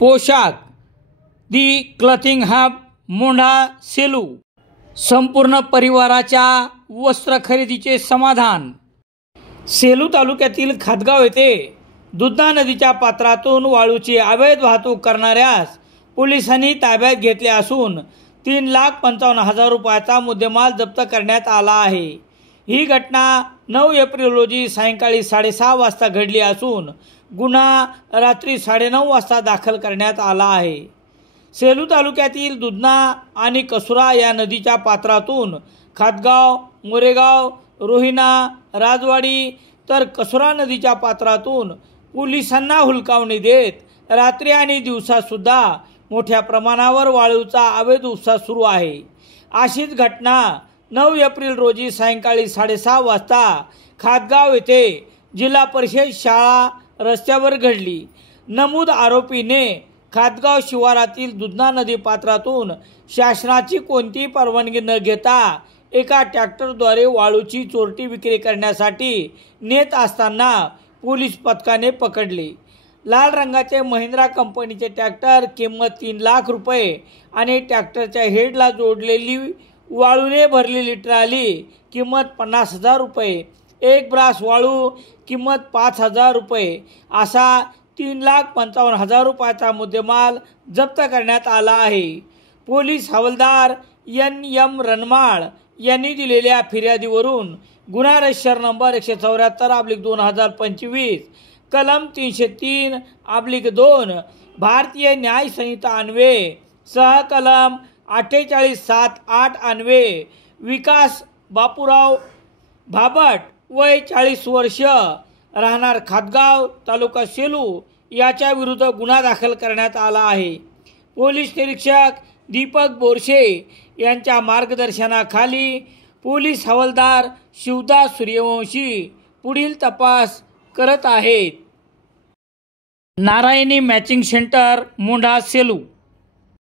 पोशाख दी क्लथिंग हब मोंढा सेलू। संपूर्ण परिवाराच्या वस्त्र खरेदीचे समाधान। सेलू तालुक्यातील खातगाव येथे दुधना नदीच्या पात्रातून वाळूची अवैध वाहतूक करणाऱ्यास पोलिसांनी ताब्यात घेतले असून 3,55,000 रुपयाचा मुद्देमाल जप्त करण्यात आला आहे। ही घटना 9 एप्रिल रोजी सायंकाळी 6:30 वाजता घडली असून गुन्हा रात्री 9:30 वाजता दाखल करण्यात आला आहे। सेलू तालुक्यातील दुधना आणि कसुरा या नदीच्या पात्रातून खातगाव, मोरेगाव, रोहिणा, राजवाडी तर कसुरा नदीच्या पात्रातून पोलिसांना हुलकावणी देत रात्री आणि दिवसा सुद्धा मोठ्या प्रमाणावर वाळूचा अवैध उपसा सुरू आहे। अशीच घटना 9 एप्रिल रोजी सायंकाळी 6:30 वाजता खातगाव येथे जिल्हा परिषद शाळा रस्त्यावर घडली। नमूद आरोपीने खातगाव शिवारातील दुधना नदी पात्रातून शासनाची कोणतीही परवानगी न घेता एका ट्रॅक्टरद्वारे वाळूची चोरटी विक्री करण्यासाठी नेत असताना पोलीस पथकाने पकडले। लाल रंगाचे महिंद्रा कंपनीचे ट्रॅक्टर किंमत 3 लाख रुपये आणि ट्रॅक्टरच्या हेडला जोडलेली वाळूने भरलेली ट्रॉली किंमत 50,000 रुपये, एक ब्रास वाळू किंमत 5,000 रुपये असा 3,55,000 रुपयाचा मुद्देमाल जप्त करण्यात आला आहे। पोलीस हवालदार NM रणमाळ यांनी दिलेल्या फिर्यादीवरून गुन्हा रजिस्टर नंबर 174/2025 कलम 303/2 भारतीय न्याय संहिता अन्वये सह कलम 48(7)(8) अन्वये विकास बापूराव भाबट वय 40 वर्ष राहणार खातगाव तालुका सेलू याच्या विरुद्ध गुन्हा दाखल करण्यात आला आहे। पोलीस निरीक्षक दीपक बोरशे यांच्या मार्गदर्शनाखाली पोलीस हवालदार शिवदास सूर्यवंशी पुढील तपास करत आहेत। नारायणी मॅचिंग सेंटर मोंढा सेलू।